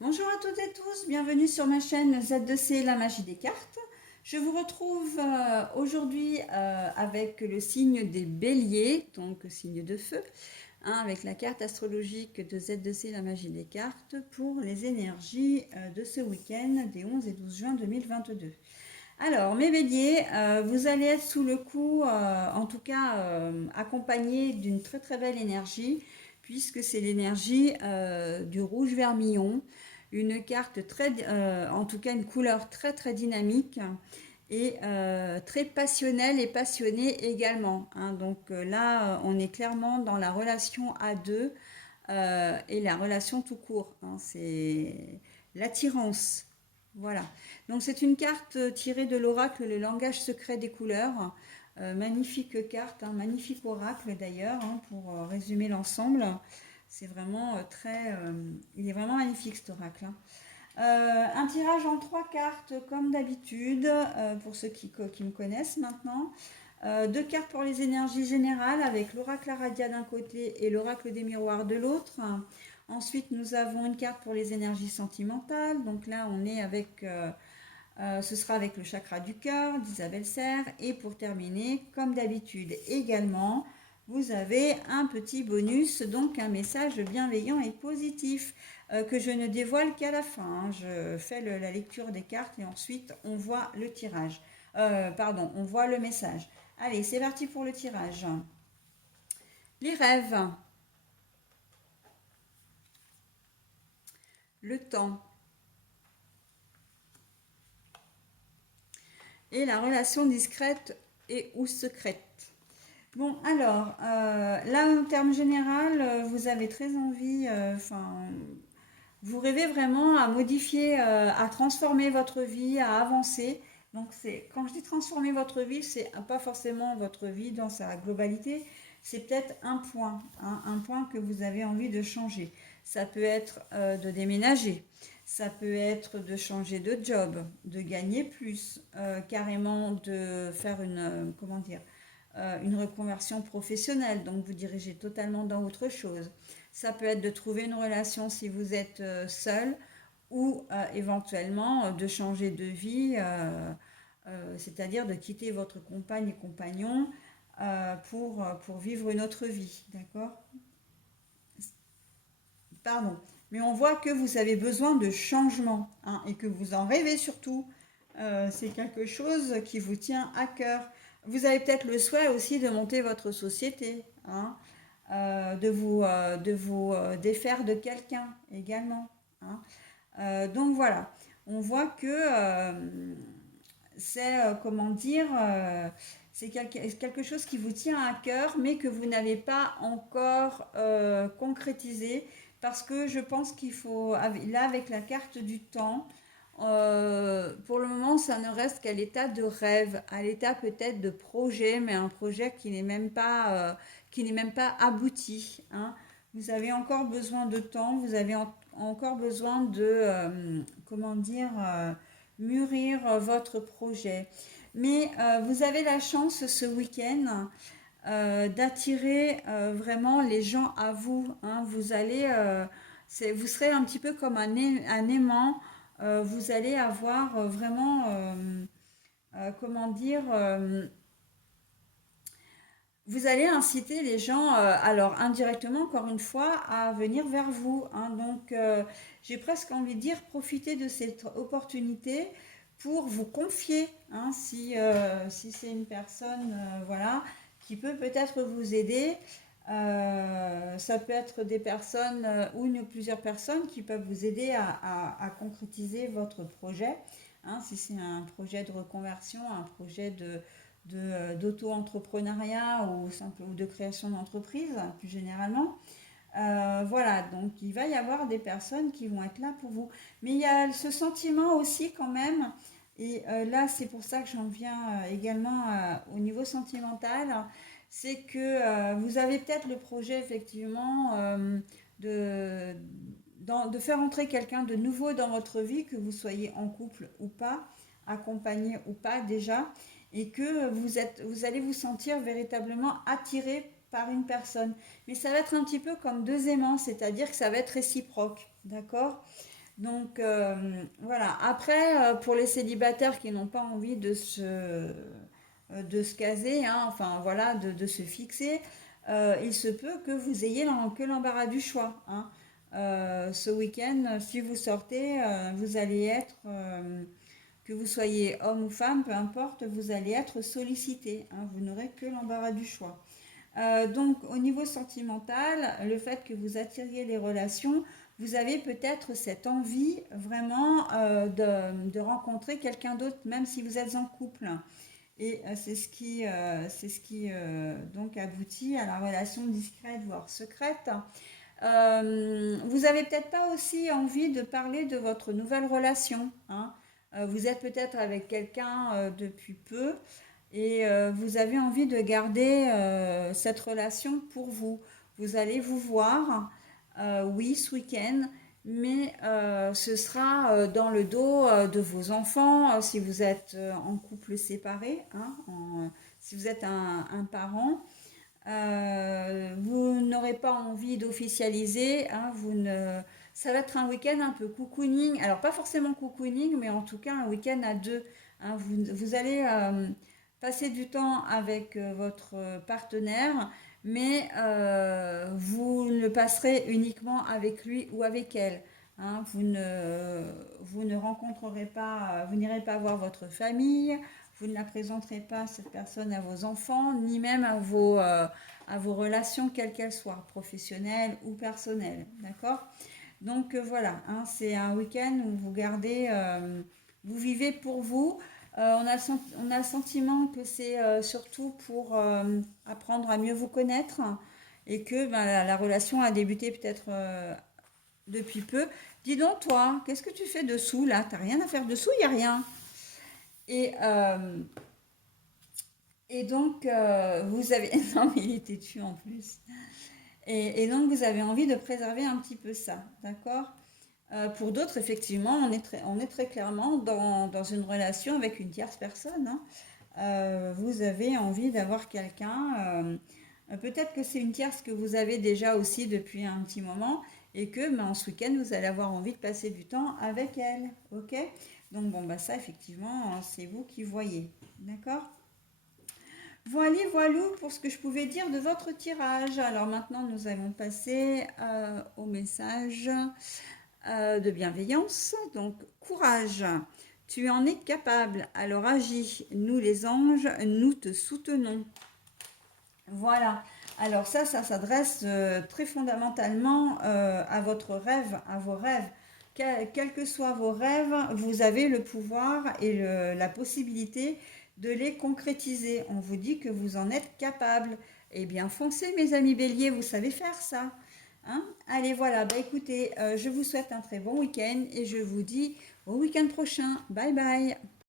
Bonjour à toutes et tous, bienvenue sur ma chaîne Z2C, la magie des cartes. Je vous retrouve aujourd'hui avec le signe des béliers, donc signe de feu, avec la carte astrologique de Z2C, la magie des cartes, pour les énergies de ce week-end des 11 et 12 juin 2022. Alors, mes béliers, vous allez être sous le coup, en tout cas accompagné d'une très très belle énergie, puisque c'est l'énergie du rouge vermillon, une carte très, en tout cas une couleur très très dynamique et très passionnelle et passionnée également, hein. Donc là, on est clairement dans la relation à deux et la relation tout court, hein. C'est l'attirance. Voilà. Donc c'est une carte tirée de l'oracle Le langage secret des couleurs. Magnifique carte, hein, magnifique oracle d'ailleurs, hein, pour résumer l'ensemble. C'est vraiment il est vraiment magnifique cet oracle, hein. Un tirage en trois cartes comme d'habitude, pour ceux qui me connaissent maintenant. Deux cartes pour les énergies générales avec l'oracle Aradia d'un côté et l'oracle des miroirs de l'autre. Ensuite, nous avons une carte pour les énergies sentimentales. Donc là, on est avec, ce sera avec le chakra du cœur d'Isabelle Serre. Et pour terminer, comme d'habitude également, vous avez un petit bonus, donc un message bienveillant et positif que je ne dévoile qu'à la fin, hein. Je fais la lecture des cartes et ensuite on voit le tirage. Pardon, on voit le message. Allez, c'est parti pour le tirage. Les rêves, le temps et la relation discrète et ou secrète. Bon, alors, là, en termes général, vous avez très envie, vous rêvez vraiment à modifier, à transformer votre vie, à avancer. Donc, quand je dis transformer votre vie, c'est pas forcément votre vie dans sa globalité, c'est peut-être un point, hein, un point que vous avez envie de changer. Ça peut être de déménager, ça peut être de changer de job, de gagner plus, carrément de faire comment dire, une reconversion professionnelle, donc vous dirigez totalement dans autre chose. Ça peut être de trouver une relation si vous êtes seul ou éventuellement de changer de vie, c'est-à-dire de quitter votre compagne et compagnon pour vivre une autre vie, d'accord? Pardon. Mais on voit que vous avez besoin de changement, hein, et que vous en rêvez surtout. C'est quelque chose qui vous tient à cœur. Vous avez peut-être le souhait aussi de monter votre société, hein, de vous défaire de quelqu'un également, hein. Donc voilà, on voit que c'est, comment dire, c'est quelque chose qui vous tient à cœur, mais que vous n'avez pas encore concrétisé, parce que je pense qu'il faut, là avec la carte du temps, pour le moment, ça ne reste qu'à l'état de rêve, à l'état peut-être de projet, mais un projet qui n'est même pas abouti, hein. Vous avez encore besoin de temps, vous avez encore besoin de, comment dire, mûrir votre projet. Mais vous avez la chance ce week-end d'attirer vraiment les gens à vous, hein. Vous allez, vous serez un petit peu comme un aimant. Vous allez avoir vraiment, comment dire, vous allez inciter les gens, alors indirectement, encore une fois, à venir vers vous, hein. Donc, j'ai presque envie de dire, profitez de cette opportunité pour vous confier, hein, si c'est une personne, voilà, qui peut peut-être vous aider. Ça peut être des personnes ou une ou plusieurs personnes qui peuvent vous aider à concrétiser votre projet, hein, si c'est un projet de reconversion, un projet d'auto-entrepreneuriat ou de création d'entreprise, plus généralement. Voilà, donc il va y avoir des personnes qui vont être là pour vous. Mais il y a ce sentiment aussi quand même, et là c'est pour ça que j'en viens également au niveau sentimental, c'est que vous avez peut-être le projet effectivement de, de faire entrer quelqu'un de nouveau dans votre vie, que vous soyez en couple ou pas, accompagné ou pas déjà, et que vous allez vous sentir véritablement attiré par une personne. Mais ça va être un petit peu comme deux aimants, c'est-à-dire que ça va être réciproque, d'accord? Donc voilà. Après, pour les célibataires qui n'ont pas envie de se caser, hein, enfin voilà, de se fixer, il se peut que vous ayez que l'embarras du choix, hein. Ce week-end, si vous sortez, vous allez être, que vous soyez homme ou femme, peu importe, vous allez être sollicité, hein. Vous n'aurez que l'embarras du choix. Donc au niveau sentimental, le fait que vous attiriez les relations, vous avez peut-être cette envie vraiment de rencontrer quelqu'un d'autre, même si vous êtes en couple. Et c'est ce qui donc aboutit à la relation discrète, voire secrète. Vous avez peut-être pas aussi envie de parler de votre nouvelle relation, hein. Vous êtes peut-être avec quelqu'un depuis peu et vous avez envie de garder cette relation pour vous. Vous allez vous voir, oui, ce week-end, mais ce sera dans le dos de vos enfants, si vous êtes en couple séparé, hein, si vous êtes un parent. Vous n'aurez pas envie d'officialiser, hein, ça va être un week-end un peu cocooning. Alors pas forcément cocooning, mais en tout cas un week-end à deux, hein. Vous allez passer du temps avec votre partenaire, mais vous le passerez uniquement avec lui ou avec elle, hein. Vous ne rencontrerez pas, vous n'irez pas voir votre famille, vous ne la présenterez pas cette personne à vos enfants, ni même à vos relations, quelles qu'elles soient, professionnelles ou personnelles. D'accord? Donc voilà, hein, c'est un week-end où vous vivez pour vous. On a le sentiment que c'est surtout pour apprendre à mieux vous connaître et que ben, la relation a débuté peut-être depuis peu. Dis donc, toi, qu'est-ce que tu fais dessous là? T'as rien à faire dessous, il n'y a rien. Et, euh, et donc, vous avez... Non, mais il était têtu en plus. Et donc, vous avez envie de préserver un petit peu ça, d'accord? Pour d'autres, effectivement, on est très clairement dans une relation avec une tierce personne, hein. Vous avez envie d'avoir quelqu'un, peut-être que c'est une tierce que vous avez déjà aussi depuis un petit moment et que ben, ce week-end, vous allez avoir envie de passer du temps avec elle, ok? Donc, bon, bah ça, effectivement, c'est vous qui voyez, d'accord? Voilà, voilà pour ce que je pouvais dire de votre tirage. Alors maintenant, nous allons passer au message de bienveillance. Donc, courage, tu en es capable, alors agis. Nous les anges, nous te soutenons. Voilà. Alors ça s'adresse très fondamentalement à votre rêve, à vos rêves. Quels que soient vos rêves, vous avez le pouvoir et la possibilité de les concrétiser. On vous dit que vous en êtes capable. Eh bien, foncez, mes amis béliers, vous savez faire ça. Hein? Allez, voilà. Bah, écoutez, je vous souhaite un très bon week-end et je vous dis au week-end prochain. Bye bye.